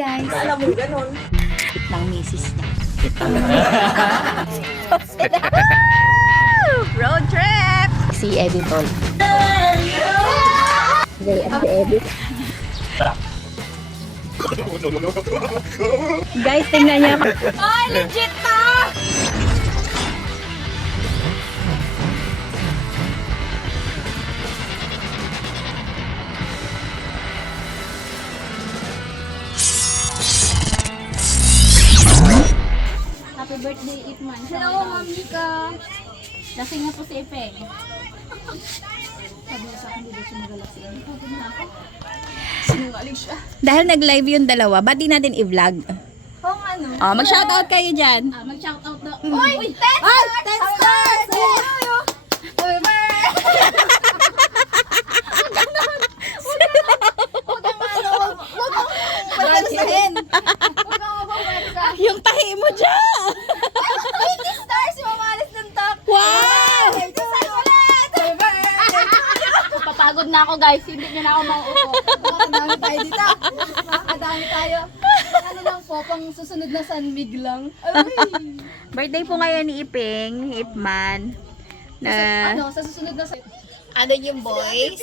guys. Alam mo, ganun. Ng misis niya. Road trip! Si Edit all. Si Edit. Guys, tingnan niya. Ay, legit to! Happy birthday, Ipman. Hello, Mamika. Lasing na po si Ipeng. Sabi niya sa akin, hindi siya magalasing. Pagod na ako. Sinungaling siya. Dahil nag-live yung dalawa, ba't di natin i-vlog? Kung ano? Oh, mag-shoutout kayo dyan. Mag-shoutout daw. Uy! 10 stars! Patansahin! Huwag kang mababansa. Yung tahi mo dyan! 20 stars! Mamalis ng top! Wow! 20 stars ulit! Papagod na ako guys, hindi niyo na ako mauupo. Makakadami tayo dito. Makakadami tayo. Ano lang po, pang susunod na sanmig lang. Ay! Birthday po ngayon ni Iping, ni Ipman. Na, Ano, sa susunod na ano yung boys?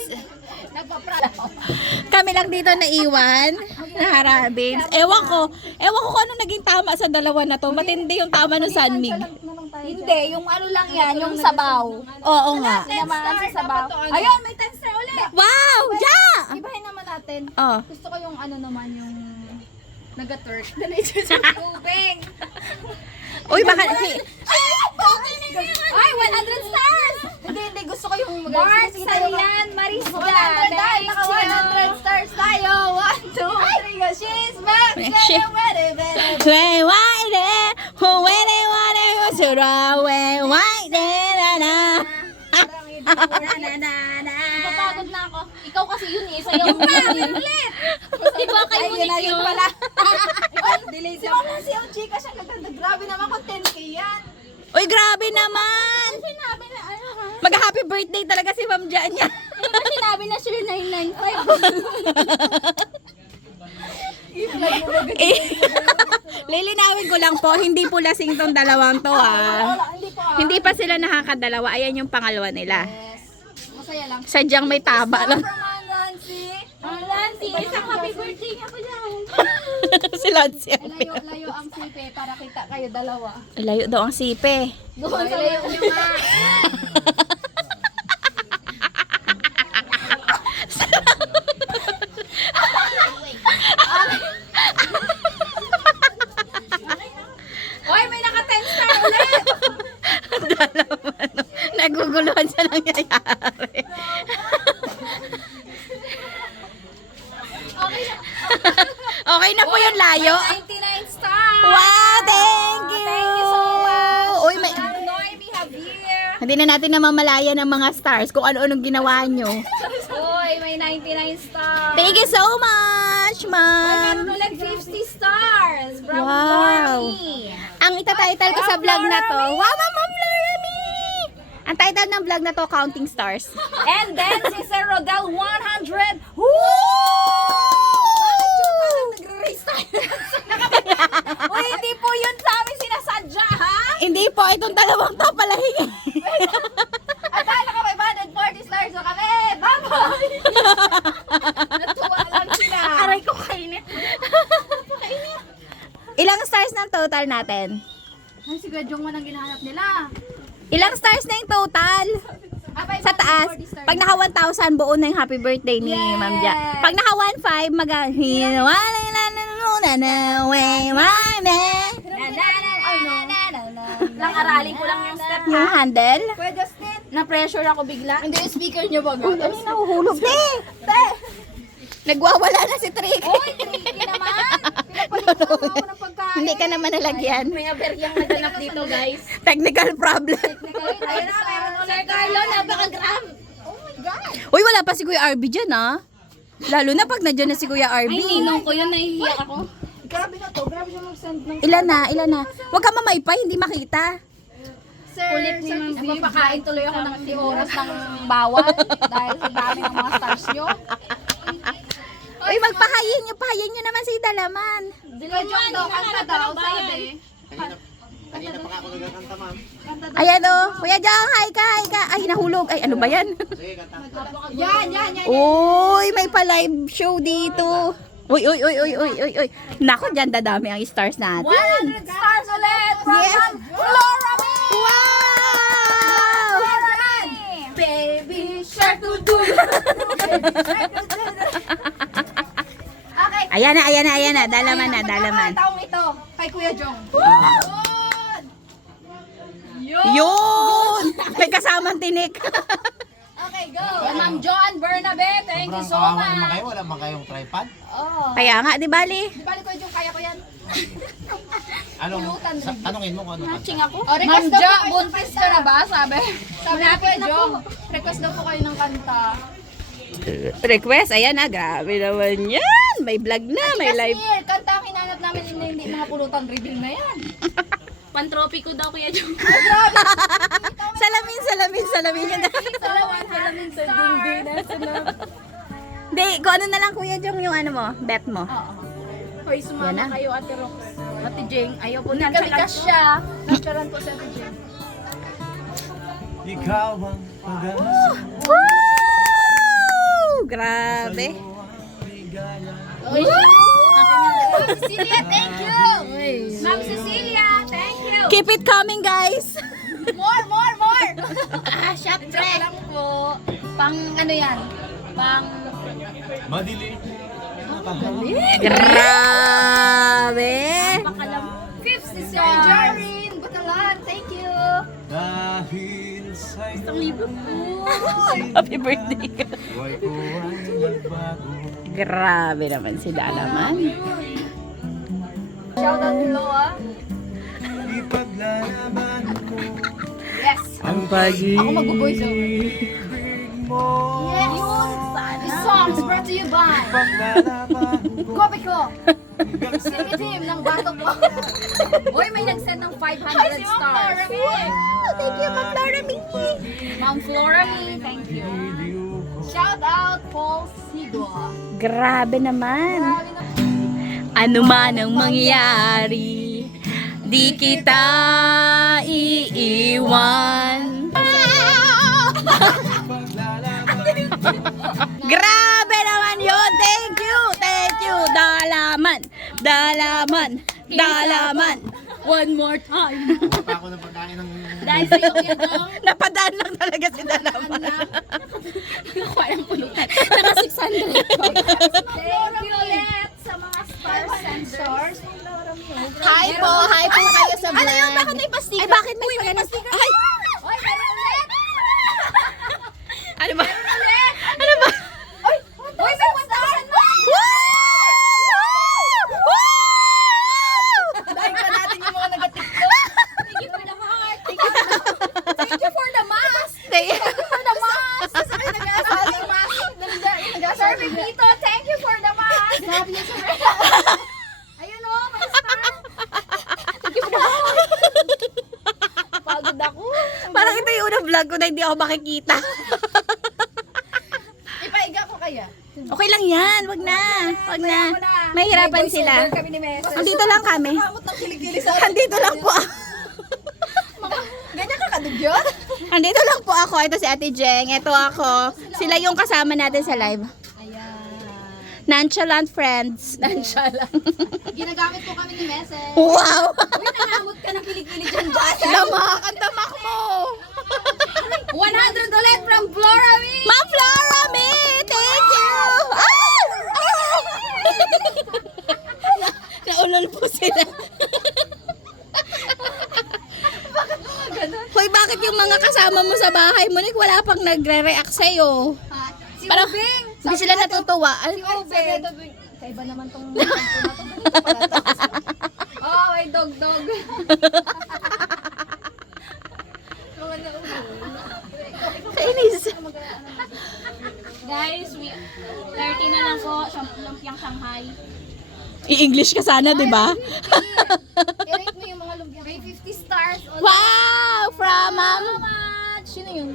nagpa-prala. Kami lang dito naiwan na harabins. Ewan ko kung ano naging tama sa dalawa na to. Matindi yung tama ng Sanmig. Hindi, yung ano lang yan, yung sabaw. Oo nga. Tinamaan sa sabaw. Ayun, may 10 star ulit! Wow! Ja! Ibahin naman natin. Oh. Gusto ko yung ano naman, yung nag-turk. Tubing! Uy, baka Ay, 100 stars! Hindi, gusto ko yung Mark Sarian Marisga. 100 dahil naka 100 stars tayo. 1, 2, 3, go, she's back! Shit. Way white there, where water was raw white there, na na. Papagod na ako. Ikaw kasi yun eh, sayaw mo yun. Ulit! Iba kay Ay, yun na Monique yun yun. pala. Delay siya. Si OG ka siya nagtanda. Grabe naman kung 10k yan. Uy, grabe naman. Sinabi na ano ha? Mag-happy birthday talaga si Ma'am Jan niya. Hindi ba sinabi na sure 995? Lilinawin ko lang po, hindi po lasing tong dalawang to Wala, hindi pa. Hindi pa sila nakakadalawa. Ayan yung pangalawa nila. Yes. Masaya lang. Sadyang may taba lang. From Nancy. Lancy, isang happy birthday nga pa dyan. Si Lancy. Layo ang sipe para kita kayo dalawa. Layo daw ang sipe. Doon sa layo nyo nga. Hoy, may naka 10 star ulit! Dalawa, no? Naguguluhan sa nangyayari. Okay na po yung layo. 99 stars! Wow, thank you! Thank you so much! Uy, may, Noemi Javier! hindi na natin na mamalaya ng mga stars kung ano-anong ginawa nyo. Uy, may 99 stars! Thank you so much, ma'am! Meron ulit 50 stars! From Wow. Normy! Ang itatitle ko sa vlog na to, wow, Ma'am Laramie! Ang title ng vlog na to, Counting Stars. And then, si Sir Rodel 100! Woo! Uy, hindi po yun sa amin sinasadya, ha? Hindi po, itong dalawang to palahingi. Akala ka may 140 stars na kami! Bye-bye! Natuwa lang sila. Aray ko kainit. Ilang stars ng total natin? Ay, si Gadyong man ang ginahanap nila. Ilang stars na yung total? Sa taas. Pag naka 1,000, buo na yung happy birthday ni Yes! Ma'am Ja. Pag naka 1,500, Lang aralin ko lang yung step. yung handle. Pwede, Stin. Na-pressure ako bigla. Hindi yung speaker niyo ba? Uy, ano yung nahuhulog? Te! Nagwawala na si Trick. Uy, tricky naman. Pinapalitan ako ng pagkain. Hindi ka naman nalagyan. May aberyang naganap dito guys. Technical problem. Ayun na, meron Sir ulit. Carlo, napaka-gram. Oh my God. Uy, wala pa si Kuya RB dyan, ah. Lalo na pag nandiyan na si Kuya RB. Ay, ninong ko yun, nahihiyak ako. Grabe na to. Grabe siya mag-send ng... Ilan na? Huwag ka mamaypay, hindi makita. Sir, Kulit ni Ma'am Viv. Napapakain tuloy ako ng oras ng bawal dahil sa dami ng mga stars nyo. Uy, pahayin nyo naman si Dalaman. Kay Jong daw, kanta daw, sabi. Kanina pa ako nagkakanta, ma'am. Ayan o. Kuya Jong, hi ka. Ay, nahulog. Ay, ano ba yan? Sige, kanta. Yan. Uy, may pa-live show dito. Uy. Nako, dyan dadami ang stars natin. 100 stars ulit from Yes. Flora Me! Wow! Baby shark do do. Okay. Ayan na. Dalaman. Taong ito kay Kuya Jong. Yun! May kasamang tinik. Okay, go. Ma'am Joan Bernabe, thank you Sobrang so kawawa naman much. kayo. Wala man kayong tripod. Oh. Kaya nga, di bali? Di bali Kuya Jong, kaya ko yan. Tanungin mo kung ano kanta. Matching ako. Oh, request Ma'am daw Jo, po kayo ng buntis kanta. ka na ba? Sabi. Sabi ni Kuya Jong, request daw po kayo ng kanta. Request, ayan na. Grabe naman yan. May vlog na, may live. Kasi kanta ang hinanap namin hindi mga pulutan reveal na yan. Pantropy ko daw Kuya Jo. Salamin yun. Salamin sa dingding na sunod. Hindi, kung ano na lang Kuya Jong yung ano mo, bet mo. Hoy, Yan sumama na. kayo Ate Rox. Ate Jeng, ayaw po Hindi na kami kasya. Naturan po sa Jong. Ikaw ang pag-asa. Woo! Grabe. Uy, Cecilia, thank you! Ma'am Cecilia, thank you. Keep it coming, guys. More! Shop Joke lang po. Pang ano yan? Pang... Madilim. Grabe. Fifth si Sir Jarin Batalan, thank you! Dahil sa'yo. Happy birthday. Buhay ko ay nagbago. Grabe naman si Dalaman. Shout out to Loa. Ipaglalaban ko Yes! ang pag-ibig Ako mag-voice mo. Yes! This song is brought to you by Paglalaban ko Kobe ko! hanggang sa Singit team ng bato ko. Uy, may nag-send ng 500 stars. Thank you, Ma'am Laura Mini. Ma'am Flora Me, thank you. iliw ko. Shout out Paul Sigua. Grabe naman. Ano man ang mangyari, di kita iiwan. Grabe naman yun. Thank you. Dalaman. One more time. Kuha pa ako ng pagkain ng... Dahil sa'yo Kuya Jong, Napadaan lang talaga si Dalaman. nakuha ng pulutan. Naka 600. Thank you ulit sa mga stars sensors. Hi po kayo sa vlog. Ano yung bakit may pastika? Ay, bakit may pastika? Ay! Oy, meron ulit! Ano ba? Ulit! Ano ba? Oy, may 1,000 mo! Like pa natin yung mga nag-tiktok. Thank you for the heart. Thank you for the mask. For the mask. Kasi may nag-asal ng mask. Sir Pepito, thank you for the mask. Sabi niya sa ayun o, may star. Thank you for the heart. Pagod ako. Parang ito yung unang vlog ko na hindi ako makikita. Ipaiga ko kaya. Okay lang yan. Wag na. Mahirapan sila. Kami ni Mesa. Andito lang kami. Kamot ng kilig-kilig sa Andito lang po ako. ganyan ka kadugyot? Andito lang po ako. Ito si Ate Jeng. Ito ako. Sila yung kasama natin sa live. Nonchalant friends. Nonchalant. Ginagamit po kami ni Mesa. Wow! Uy, nangamot ka ng kilig-kilig dyan, Jasa. Lamak! Ang damak mo! 100 ulit from Flora Me! Ma'am Flora Me! Thank you! Ah! Naulol po sila. Hoy, bakit yung mga kasama mo sa bahay mo, wala pang nagre-react sa'yo? Si Parang Ubing! hindi sila natutuwa. Si Ubing! Kaiba naman tong sampo na to. Oh, may dog-dog. Kainis. Guys, 30 na lang po. Lumpiang Shanghai. I-English ka sana, di ba? I-rate mo yung mga lumpia. May 50 stars. Wow! From Ma'am Sino yun?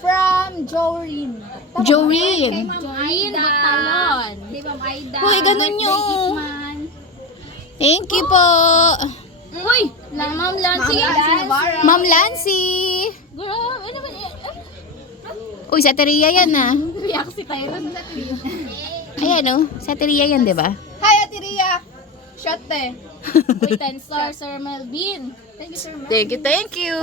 From Joreen. Joreen. Kay Ma'am Join Aida. Batalon. Kay Aida. Uy, ganun birthday yun. gift man. Thank you po. Uy! Ma'am Lancy. Ma'am Lancy. Girl, ano ba yan? Uy, sa Teria yan ah. React si Tyron. Ayan oh, sa Teria yan, di ba? Hi, Ate Ria. Shot te. Uy, 10 stars, Sir Melvin. Thank you, Sir Mel. Thank you, thank you.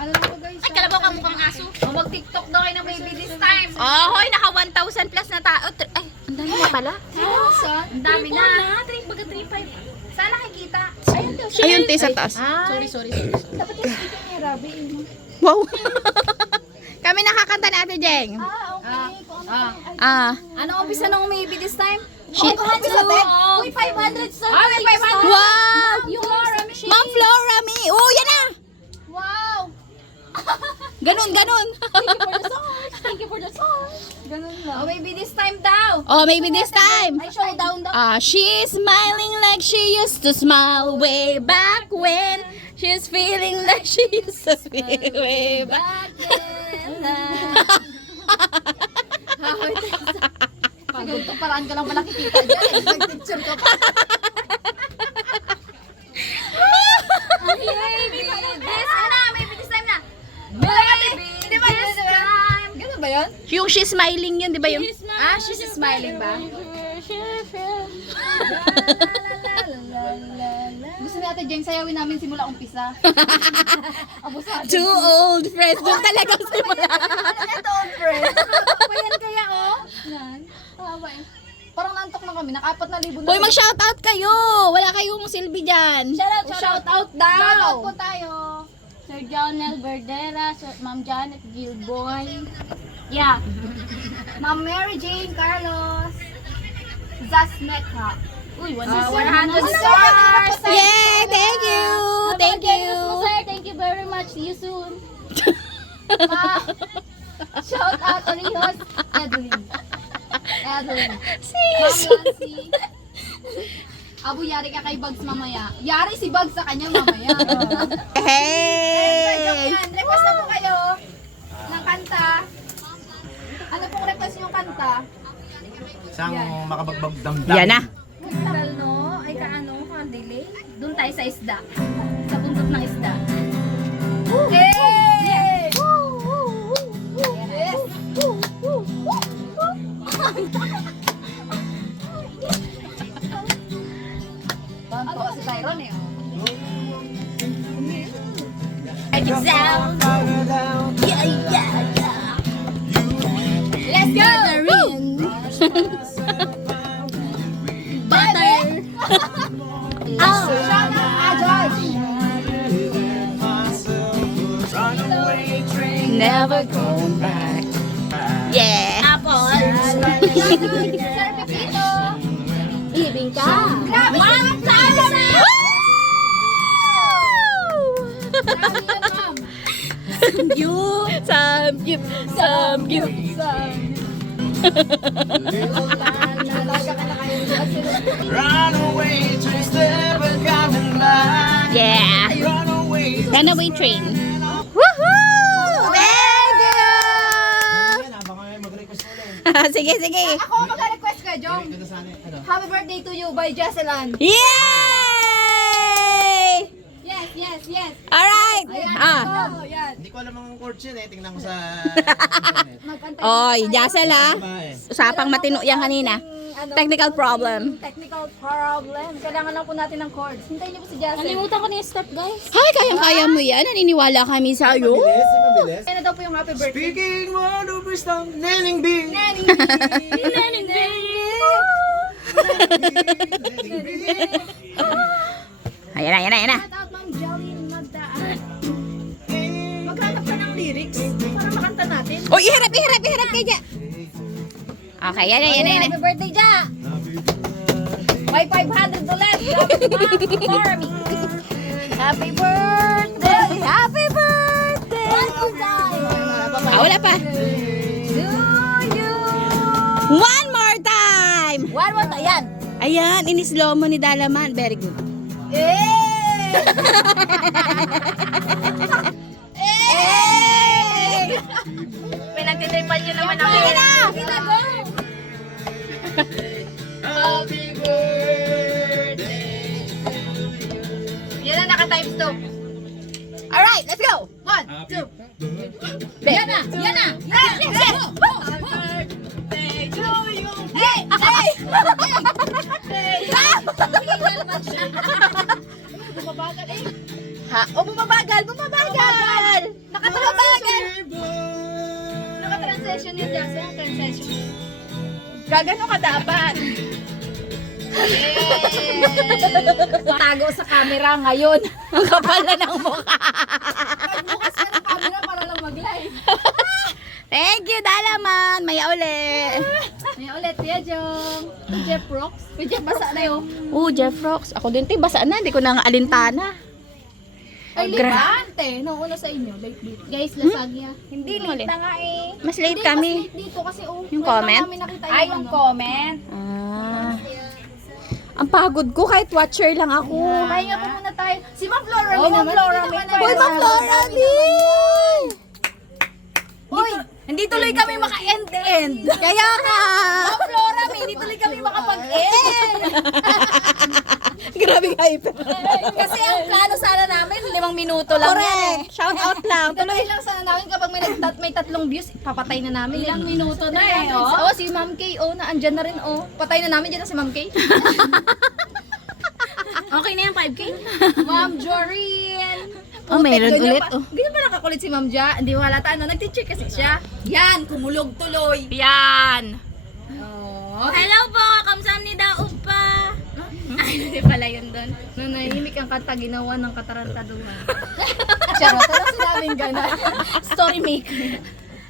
Ano lang po guys? Ay, kalabaw ka mukhang aso. Oh, mag-TikTok daw kayo ng baby this time. Oh, hoy, naka 1,000 plus na tao. Ay, ang dami na pala. Ang dami na. 3.5. Saan nakikita? Ayun daw. Ayun, te, sa taas. Sorry. Dapat yung speaker ni Robby. Wow. Kami nakakanta na Ate Jeng. Okay. Ah. Ano umpisa ng maybe this time? Shit. Umpisa te? Uy, 500 stars. Ah, may 500. Wow! Yung Flora Ma'am Flora Mi. Oh, yan na. Wow! Ganun. Thank you for the song. Ganun lang. Oh, maybe this time daw. Oh, maybe this time. Ay, showdown daw. She's smiling like she used to smile way back when. She's feeling like she used to feel way back. Pagod to, paraan ka lang pala kikita dyan. Nag-picture ka pa. Maybe this time na. Maybe this time. Ganun ba yun? Yung she's smiling yun, di ba yung? She's smiling ba? Gusto ni Ate Jeng sayawin namin simula umpisa. Abusado. Two old friends. Doon talaga simula. Ito, friend. Pa yan kaya, oh. Yan. Kawawa eh. Parang nantok na kami. Naka-4,000 na. Hoy, mag-shoutout kayo. Wala kayong silbi dyan. Shout out daw. Shout out po tayo. Sir Jonel Verdera, Sir Ma'am Janet Gilboy. Yeah. Ma'am Mary Jane Carlos. Zasmeka. Uy, 100 100 stars. Yay! Thank you! Thank you! Sir, thank you very much. See you soon. Shout out Rihos. Edwin. Ma'am Sis! Nancy. Abu, yari ka kay Bugs mamaya. Yari si Bugs sa kanya mamaya. Hey! Yan, request na po kayo ng kanta. Ano pong request yung kanta? Isang makabagbag damdam. Yan na. Tagal no? Ay kaano? Delay? Doon tayo sa isda. Sa bundok ng isda. Hey! Yes! Tonto si Tyron eh. Let's go! Butter! Oh, shout out Ajay! Never go back. Yeah! Apple. Sir Pepito! Ibing ka. Grabe! 1,000! Grabe yan, ma'am! Samgyup. Nalaga ka na kayo. Run away, trains never coming back. Yeah! Run away. Runaway train. Woohoo! Thank you! Yan, baka may mag-request ulit. Sige. Ako mag-request ka, Jong. Ito sana, ano? Happy birthday to you by Jesselan. Yay! Yes. Alright! Oh, yan. Hindi ko alam ang chords yun eh. Tingnan ko sa internet. Magkantay. Oy, Jassel ah. Diba eh? Usapang matino yan kanina. Technical problem. Technical problem. Kailangan lang po natin ng chords. Hintayin niyo po si Jessel. Nalimutan ko na yung step, guys. Hay, kayang-kaya mo yan. Naniniwala kami sa'yo. Mabilis. Kaya na daw po yung happy birthday. Speaking one of Bristol, Nenning Bing. Nanny! Ayan na. Shout out Ma'am Jolene Magdaan. Maghanap ka ng lyrics para makanta natin. Oh, iharap kayo dyan. Okay, yan na. Happy birthday, Ja! May 500 ulit. Grabe, Ma'am. For me. Happy birthday! Happy birthday! Wala pa. To you! One more time. One more time. Yan. Ayan, in-slow mo ni Dalaman. Very good. Eh! Pinagtitripan nyo naman Sige na! Sige na, go! dito. Alright, let's go. 1, 2. Yan na. Bumabagal eh. Ha? O, bumabagal. Nakabumabagal. Naka-transition yun, Jasa. Transition. Gagano ka dapat. Tago sa camera ngayon. Ang kapal na ng mukha. Bukas ka ng camera para lang mag-live. Thank you, Dalaman. Maya uli. May ulit, Tia Jong. Jeff Rocks. Jeff, basa na yun. Jeff Rocks. Ako din, basa na. Hindi ko na alintana. Ay, libante. Nauna sa inyo. Late dito. Guys, lasagya. Hindi, late late na nga eh. Mas late Hindi, kami. mas late dito kasi Yung comment? Ay, yung comment. Ang pagod ko kahit watcher lang ako. Kaya nga po muna tayo. Si Ma'am Flora. Oo, Ma'am naman. Flora. Uy, Ma'am Flora, Uy, hindi tuloy kami maka-end-end. Kaya ka! Ma'am Flora, hindi tuloy kami makapag-end. Grabing hype. Kasi ang plano sana namin, 5 minuto lang yan eh. Correct. Shout out lang. Tuloy lang sana namin kapag may 3 views, papatay na namin. Ilang minuto na eh, Oo, si Ma'am Kay, na andyan na rin, Patay na namin dyan na si Ma'am Kay. Okay na yung 5K? Ma'am Joreen. Mayroon ulit. Ganyan pa nakakulit si Ma'am Ja. Hindi mo halata, nag-teacher kasi siya. Yan, kumulog tuloy. Yan. Oh. Hello po, kamsamnida upa. Ay, hindi pala yun doon. Nanahimik ang kanta, ginawa ng katarantaduhan. Charot, ano sinabing gano'n? Story maker.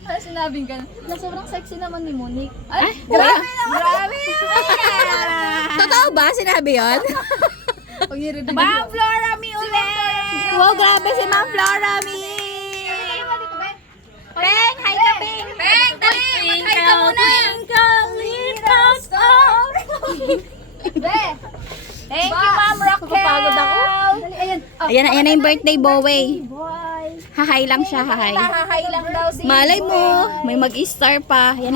Ano sinabing gano'n? Na sobrang sexy naman ni Monique. Ay, Grabe naman! Grabe! Totoo ba? Sinabi yun? Ma'am Flora, mi ulit! Wow, grabe si Ma'am Flora, mi. Peng, hi ka, Peng! Peng, dali! Mag-hi ka muna! Be! Thank you, Ma'am Raquel! Napapagod ako. Dali, ayan. Ayan na yung birthday Bowie. Boy! Hahay lang siya, hahay. Nakahay lang daw si Malay mo, Boy. may mag-star pa. Yan.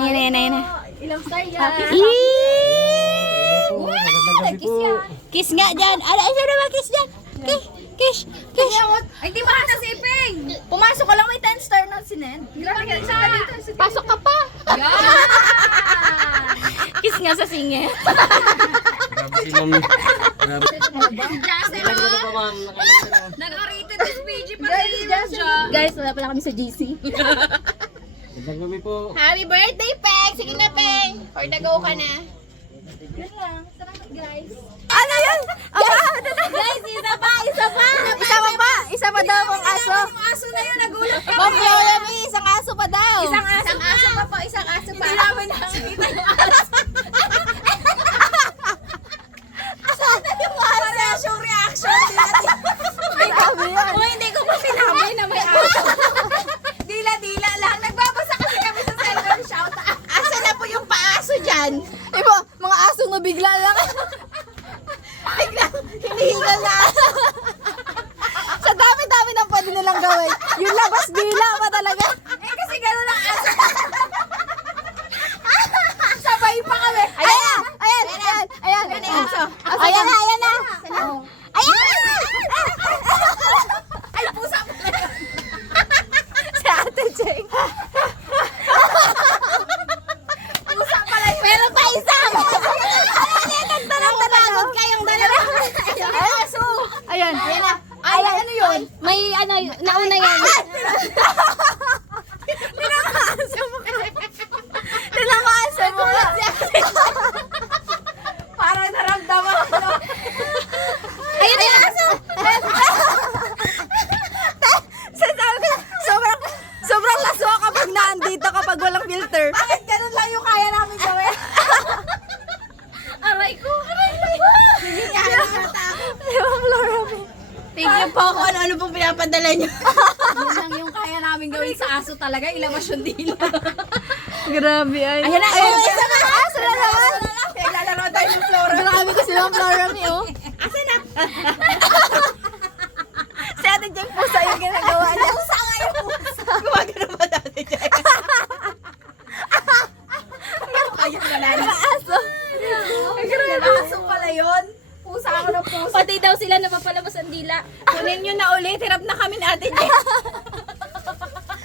Ilang star yan? Kiss yan. Kiss nga dyan. Ay, siya naman kiss dyan. Kiss. Ay, di ba na si Peng? Pumasok ka lang, may 10 star na si Nen. Grabe ka, isa ka dito. Pasok ka pa. Yan! Kiss nga sa singit. Grabe si Ma'am. Grabe. Jacel, Pa, ma'am. naka-rated this PG pa rin. Guys, wala pala kami sa GC. Magandang gabi po. Happy birthday, Peng! Sige na, Peng. For the go ka na. Yun lang. Salamat, guys. Ano yun? Guys, isa pa daw ang aso. Yung aso na yun, nagulat kami. Ma'am Flora, may isang aso pa daw. Isang aso pa po, isang aso pa. Hindi namin nakikita yung aso. Sana yung aso. Parehas yung reaction nila. Kung hindi ko pa sinabi na may aso. Dila-dila lang. Nagbabasa kasi kami sa cellphone. Shout out. Asa na po yung paaso dyan? Diba, mga asong nabigla lang. Hinihingal na aso. Sa dami-dami ng pwede nilang gawin. Yung labas dila pa talaga. Kasi gano'n ang aso. Sabay pa kami. Ayan! Aso. Ayan na. Ay, pusa pa lang. Si Ate Jeng. Pusa pala yun. Meron pa isa! Nagtanong kayong dalawa. Aso. Ayan. Ay, ano yun? May nauna yan. Tinamasan mo ka. Parang naramdaman ko. Ayun na aso! Sobrang laso kapag naandito kapag walang filter. Bakit ganun lang yung kaya namin gawin? Aray ko! Hindi nga halata ako. Thank you po kung ano-ano pong pinapadala niyo. Yun lang yung kaya namin gawin sa aso talaga. Ilabas yung dila. Grabe ay. Ayan na! Ayun, Ayun, isa na! Aso na naman! Naglalaro tayo ng Flora. Grabe ko si Ma'am Flora mi, oh. Asa na? Si Ate Jeng pusa yung ginagawa niya. Pusa nga yung pusa. Gumagano ba dati Jeng? Ayun na lang. Aso. Aso pala yun. Pusa ako ng pusa. Pati daw sila napapalabas ang dila. Kunin nyo na ulit. Hirap na kami ni Ate Jen.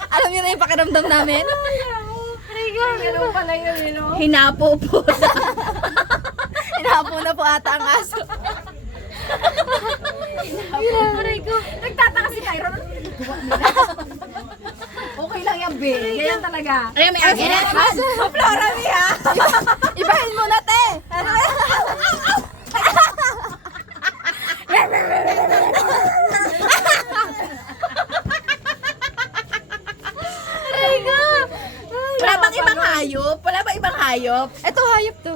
Alam niyo na yung pakiramdam namin? Ganun pala yun, you know? Hinapo po. Hinapo na po ata ang aso. Aray ko. Nagtataka si Tyron. Ano yung ginagawa nila? Okay lang yan, be. Ganyan talaga. Ay, may agad. Flora, ha? Ibahin mo na, te. Ano ba? Wala bang ibang hayop? Wala bang ibang hayop? Ito hayop to.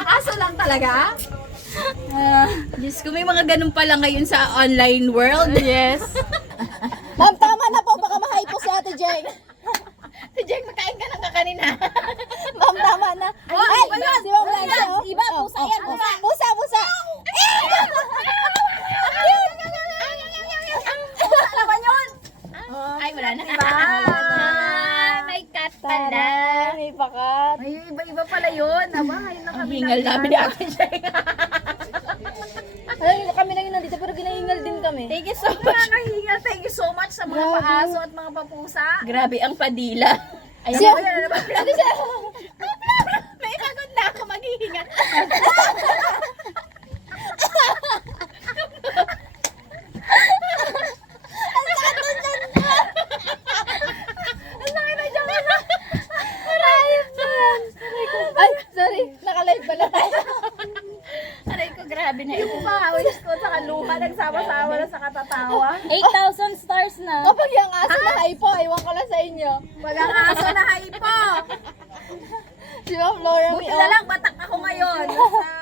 Aso lang talaga? Diyos ko, may mga ganun pala ngayon sa online world. Yes. Ma'am, tama na po. Baka mahay po si Ate Jeng. Ate Jeng, makain ka ng kakanina. Ma'am, tama na. Ay, si Ma'am Lanza. Iba, pusa yan. Pusa, pusa. Pusa naman yun! Ay, wala na. May cat pala. May pakat. Ay, iba-iba pala yun. Aba, ngayon lang Ang kami hingal namin ni Ate Jeng. Alam, kami lang yung nandito pero ginahingal din kami. Thank you so much. Nakakahingal. Thank you so much sa mga paaso at mga papusa. Grabe ang padila. Ayan, ayan na naman. May pagod na ako maghihinga. Ay, sorry. Naka-live pala tayo. Aray ko, grabe na ito. Pawis ko sa kaluha. Nagsama-sama na sa katatawa. 8,000 stars na. Kapag yung aso na hypo, iwan ko lang sa inyo. Pag ang aso na haipo. Si Ma'am Flora, Buti na lang, batak ako ngayon. Sa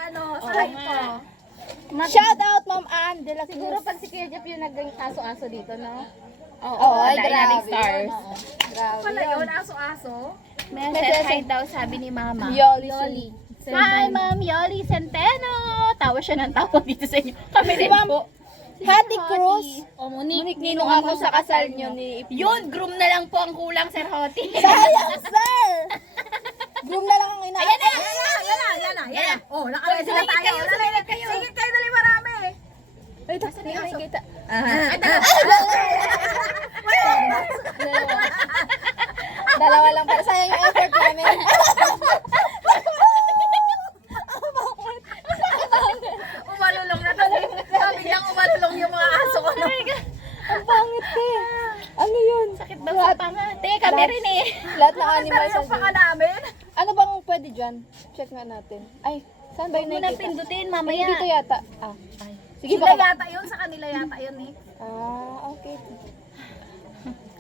ano, sa haipo. Shout out, Ma'am Ann. De la Siguro pag si Kuya Jeff yung naging aso-aso dito, no? Oo, ay, dynamic grabe. stars. Grabe. Pala yun, aso-aso. Message Hi daw, sabi ni Mama. Yoli. Hi, Ma'am Yoli Centeno. Tawa siya ng tawa dito sa inyo. Kami din po. Hattie Cruz. O, Monique. Ninong ako sa kasal nyo ni Yun, groom na lang po ang kulang, Sir Hoti. Sayang, sir! Groom na lang ang ina. Yan na. Oh, nakalesa na tayo. Sige kayo, dali marami. Ay, tapos hindi nakikita. Dalawa lang para sayang yung effort namin. Umalulong na kasi. Biglang umalulong yung mga aso ko. Ang pangit eh. Ano yun? Sakit daw sa panga. Teka, kami rin eh. Lahat ng animals Yung paka namin. Ano bang pwede dyan? Check nga natin. Ay, saan ba yung Huwag mo na nakikita? pindutin, Ay, mamaya. dito yata. Ah. Sige, Sila baka. yata yun, sa kanila yata yun eh. Ah, okay.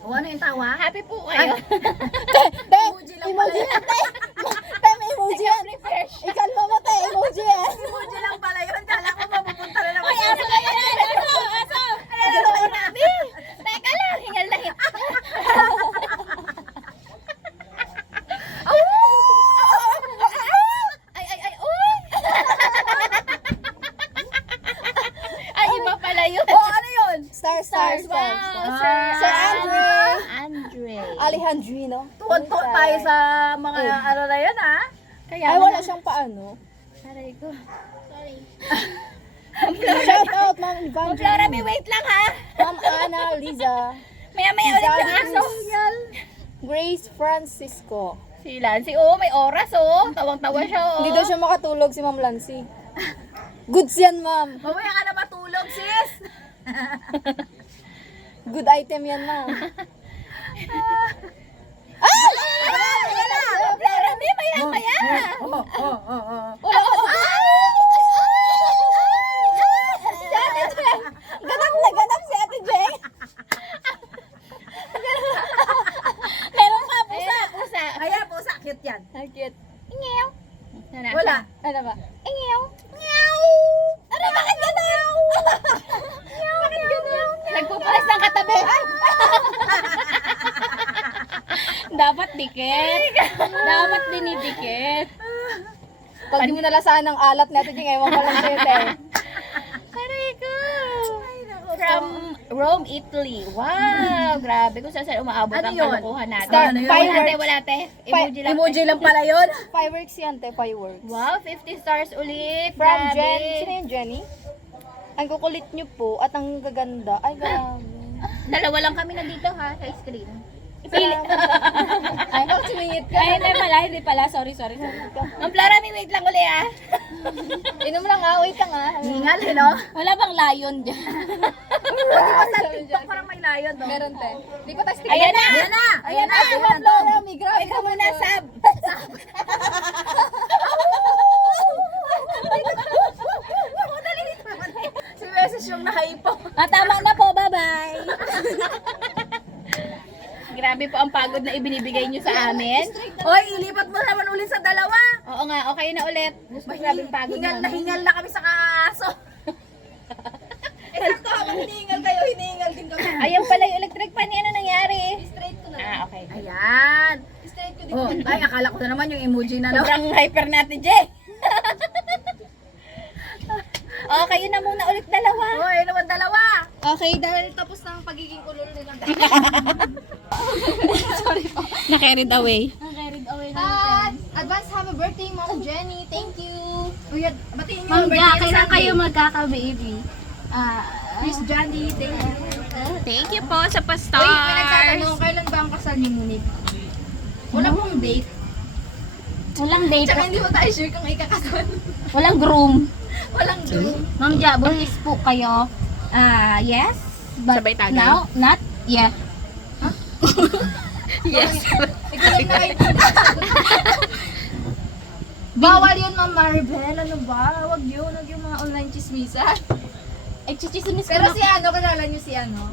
O ano yung tawa? Happy po kayo. Te, Emoji lang emoji yan, te. Te, may emoji yan. Ikalma mo, te. Emoji yan. Emoji lang pala yun. Kala ko mapupunta na naman. Aso na yan! Aso! Ayan na naman. Teka lang, hingal na hingal. Ay, uy! Ay, iba pala yun. O ano yun? Star. Wow, Sir Andre. Andre. Alejandrino. Tuwan-tuwa tayo sa mga ano na yun ha. Kaya Ay, wala siyang paano. Aray ko. Shout out, Ma'am Flora, Evangeline. may wait lang ha. Ma'am Ana Liza. Maya-maya ulit yung aso. Grace Francisco. Si Lancy, may oras Tawang-tawa siya Hindi daw siya makatulog si Ma'am Lancy. Goods yan, ma'am. Mamaya ka na matulog sis. Good item yan, ma'am. Ayan na. Flora, maya-maya. Ganap si Ate Jeng. Meron pa, pusa. Ayan po, cute yan. Ay, cute. Ingew. Wala. Ano ba? Ingew. Ano, bakit gano'n? Bakit gano'n? Nagpupulas ng katabi. Dapat dikit. Dapat dinidikit. Pag di mo nalasahan ng alat natin yung ewan ko lang sa'yo, te. Aray ko. From Rome, Italy. Wow, grabe kung saan umaabot Ano ang yun? kalukuhan natin. Star, Wala fireworks. te, wala te. Emoji lang. Emoji lang pala yun. Fireworks yan, te. Fireworks. Wow, 50 stars ulit. From Grabe. Jen. Sino yung Jenny? Ang kukulit nyo po at ang gaganda. Ay, grabe. Dalawa lang kami na dito ha, sa screen. Pili. Ay, bakit sumingit ka? Ay, hindi pala. Sorry. Ang Flora, may wait lang uli ah. Inom lang nga, wait lang nga. Hingal, hello? Wala bang lion dyan? Sa TikTok parang may layon, no? Meron, te. Di pa tayo Ayan na! Ayan na, si Ma'am Flora. May grabe. Ikaw muna, Sab. Si Meses yung nahipo. Tama na po. Bye-bye. Grabe po ang pagod na ibinibigay nyo sa amin. Hoy, ilipat mo naman ulit sa dalawa. Oo nga, okay na ulit. Gusto ko grabe pagod Hingal na kami sa kaaso. Sakto habang hinihingal kayo, hinihingal din kami. Ayan pala yung electric fan. Ano nangyari? Straight ko na. Ah, okay. Ayan. Straight ko din. Oh, ay, akala ko na naman yung emoji na, no? Sobrang hyper natin, Jay. Oh, kayo na muna ulit dalawa. Hoy, naman dalawa. Okay, dahil tapos na ang pagiging ulol nila. Na-carried away. Carried away na. Advance happy birthday, Mom Jenny. Thank you. Uy, batiin niyo. Ma'am Ja, kailan kayo magkaka-baby? Miss Johnny, thank you. Thank you po sa pastor. Uy, may nagtatanong, kailan ba ang kasal ni Munit? Wala pong date. Walang date. Tsaka hindi mo tayo sure kung ikakasal. Walang groom. Walang date. Ma'am Ja, buntis po kayo. Yes. But Sabay tagay. now, not yet. Yes. Ikaw lang na kayo. Bawal yun, Ma'am Maribel. Ano ba? Huwag yun. Huwag yung mga online chismisan. Ay, chichismis ko Pero na. si ano, kilala niyo si ano?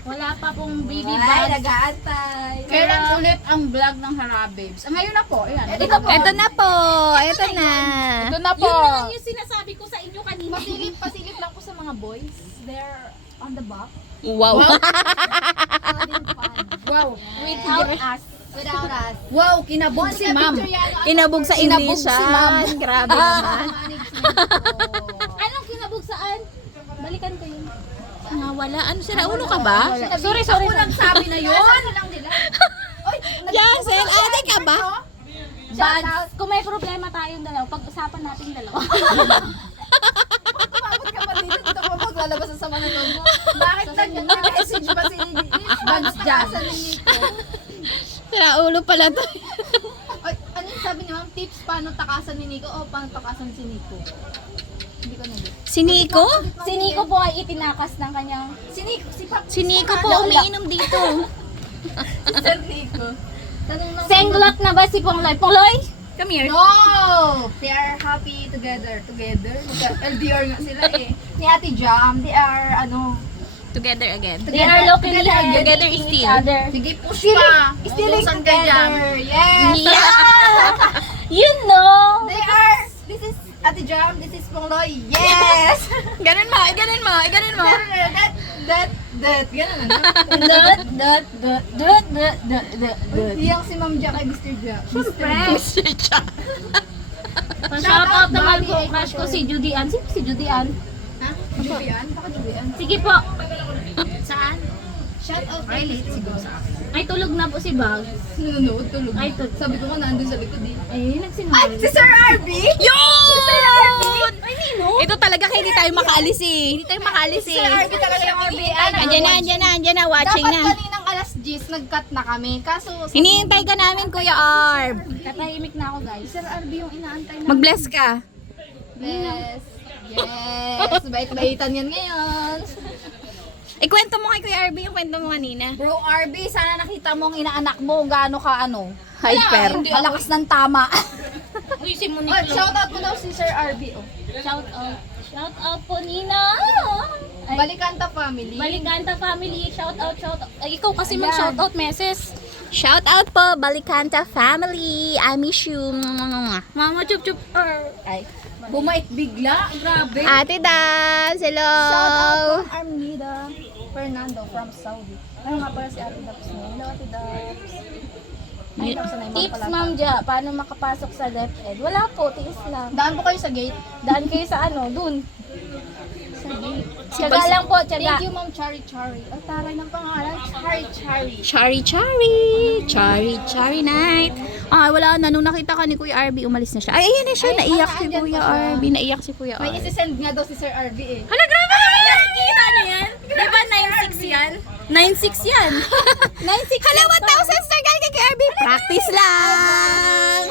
Wala pa pong baby Ay, buzz. nag-aantay. Kailan ulit ang vlog ng Harabibs? Ngayon na po. Ayan. Ito po. Ito na po. Ito na. Ito na po. Yun lang yung sinasabi ko sa inyo kanina. Pasilip lang po sa mga boys. They're on the back. Wow. Wow. Without us. Without us. Wow, kinabog si ma'am. Inabog sa Inabog English. si ma'am. Grabe naman. Anong kinabog saan? Balikan ko yun. Wala. Ano sila? Ulo ka ba? Sorry. Ako nagsabi na yun. Ano lang nila? Oy, Yasel, ate ka ba? Buds, kung may problema tayong dalawa, pag-usapan natin dalawa. Kumabot ka pa dito. Dito ka maglalabas sa mga loob mo. Bakit nag-message pa si Buds dyan? Sila ulo pala to. Oy, ano yung sabi ni Ma'am? Tips paano takasan ni Nico o paano takasan si Nico? Hindi ko nag Si Nico? Si Nico po ay itinakas ng kanyang... Si Nico, si Pap. Si Nico po umiinom dito. Si Sir Nico. Tanong lang. Senglot na ba si Pongloy? Pongloy? Come here. No! They are happy together. LDR nga sila eh. Ni Ate Jam, they are ano. Together again. They are looking Together is each still. other. Sige, push pa. Still together. Yes. Yeah. You know! They are, this is Ate Jam, this is Pongloy. Yes! Ganun mo, ganun mo, ganun mo. That. Ganun ano? Iyang si Ma'am Jack ay Mr. Jack. Mr. Cha. Shoutout naman po, crush ko si Judy Ann. Sino si Judy Ann? Ha? Julian? Baka Julian? Sige po. Saan? Shout out kay late siguro sa akin. Ay, tulog na po si Bag. Nanonood, tulog. Ay, Sabi ko nga nandun sa likod eh. Ay, nagsinungaling. Si Sir RB? Yun! Ito talaga kayo hindi tayo makaalis eh. Hindi tayo makaalis Sir eh. RB talaga yung RB. Andyan na, watching Dapat na. kaninang alas 10, nag-cut na kami. Kaso, Hinihintay ka namin, Kuya Arb. Katahimik na ako, guys. Sir RB yung inaantay na. Mag-bless ka. Yes. Yes. Bait-baitan yan ngayon. Ikwento mo kay Kuya Arby yung kwento mo kanina. Bro RB, sana nakita mo ang inaanak mo gaano ka ano. Hyper. Malakas ng tama. Uy, si Oh, Monique. shoutout mo daw si Sir RB. Oh. Shout out. Shout out po, Nina. Ay, Balikanta family. Balikanta family. Shout out, shout out. Ay, ikaw kasi mag-shout out, Meses. Shout out po, Balikanta family. I miss you. Mama, chup-chup. Ay, bumait bigla. Grabe. Ate Dance, hello. Shout out from Armida Fernando from Saudi. Ano nga pala si Ate Daps niya? Hello, Ate Daps. Ay, sa Naimang Tips, pala. Ma'am Ja, paano makapasok sa DepEd? Wala po, tiis lang. Daan po kayo sa gate. Daan kayo sa ano, dun. Tiyaga lang po, tiyaga. Thank you, Ma'am Chari Chari. Ang taray ng pangalan. Chari Chari. Chari Chari night. Ah, wala na. Nung nakita ka ni Kuya RB, umalis na siya. Ay, ayan na siya. Naiyak si andyan Kuya pa siya. RB. Naiyak si Kuya May RB. isi-send nga daw si Sir RB eh. Hala, grabe! Nakikita niyo yan? Di ba 9-6 yan? 9-6 yan. 9-6. Hala, 1,000 star galing kay Kuya RB. Practice lang!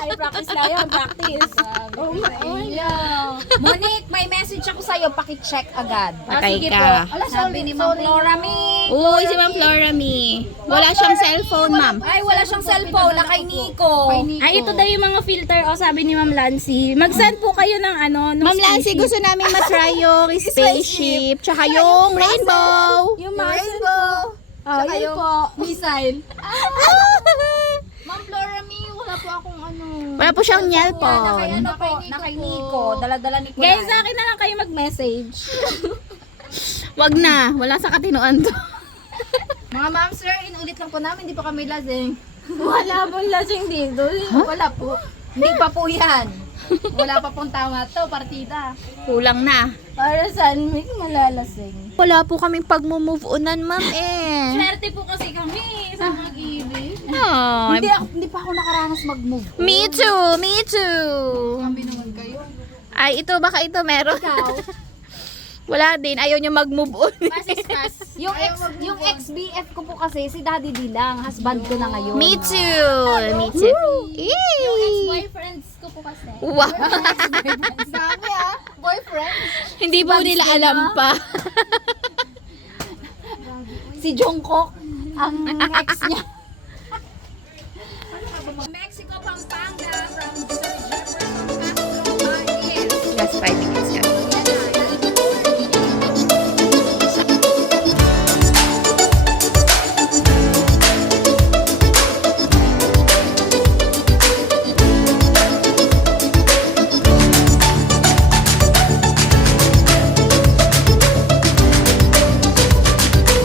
Ay, practice lang yan. Practice. Oh my God. Monique, may message ako sa'yo. Paki-check agad. Patay Sige ka. po. Sabi ni Ma'am Flora Mi. Uy, si Ma'am Flora Mi. Wala siyang cellphone, ma'am. Ay, wala siyang cellphone. Na kay Nico. Ay, ito daw yung mga filter. O, sabi ni Ma'am Lancy. Mag-send po kayo ng ano, ng Ma'am Lancy, gusto namin matry yung spaceship. Tsaka yung rainbow. Yung rainbow. Tsaka Ayun yung po. Missile. Ma'am Flora Mi, wala po akong ano. Wala po siyang nail Na kay phone. ano po, na kay Nico. Dala-dala ni Kulay. Guys, sa akin na lang kayo mag-message. Wag na. Wala sa katinuan to. Mga ma'am sir, inulit lang po namin, hindi pa kami lasing. Wala pong lasing dito. Wala po. Hindi pa po yan. Wala pa pong tama to, partida. Kulang na. Para saan may malalasing? Wala po kaming pag-move onan, ma'am eh. Swerte po kasi kami sa pag-ibig. Oh, Hindi pa ako nakaranas mag-move. me too, me too. Kami naman kayo. Ay, ito, baka ito meron. Wala din, ayaw niya mag-move on. Yung ex-BF ko po kasi, si Daddy D lang. Husband ko na ngayon. Me too, me too. Eee. Boyfriends ko po kasi. Wow. Dami ah. Boyfriend. Hindi po nila alam pa. Si Jungkook. Ang ex niya. Mexico, Pampanga, from Sir Jefferson Castro Baez. Just 5 minutes.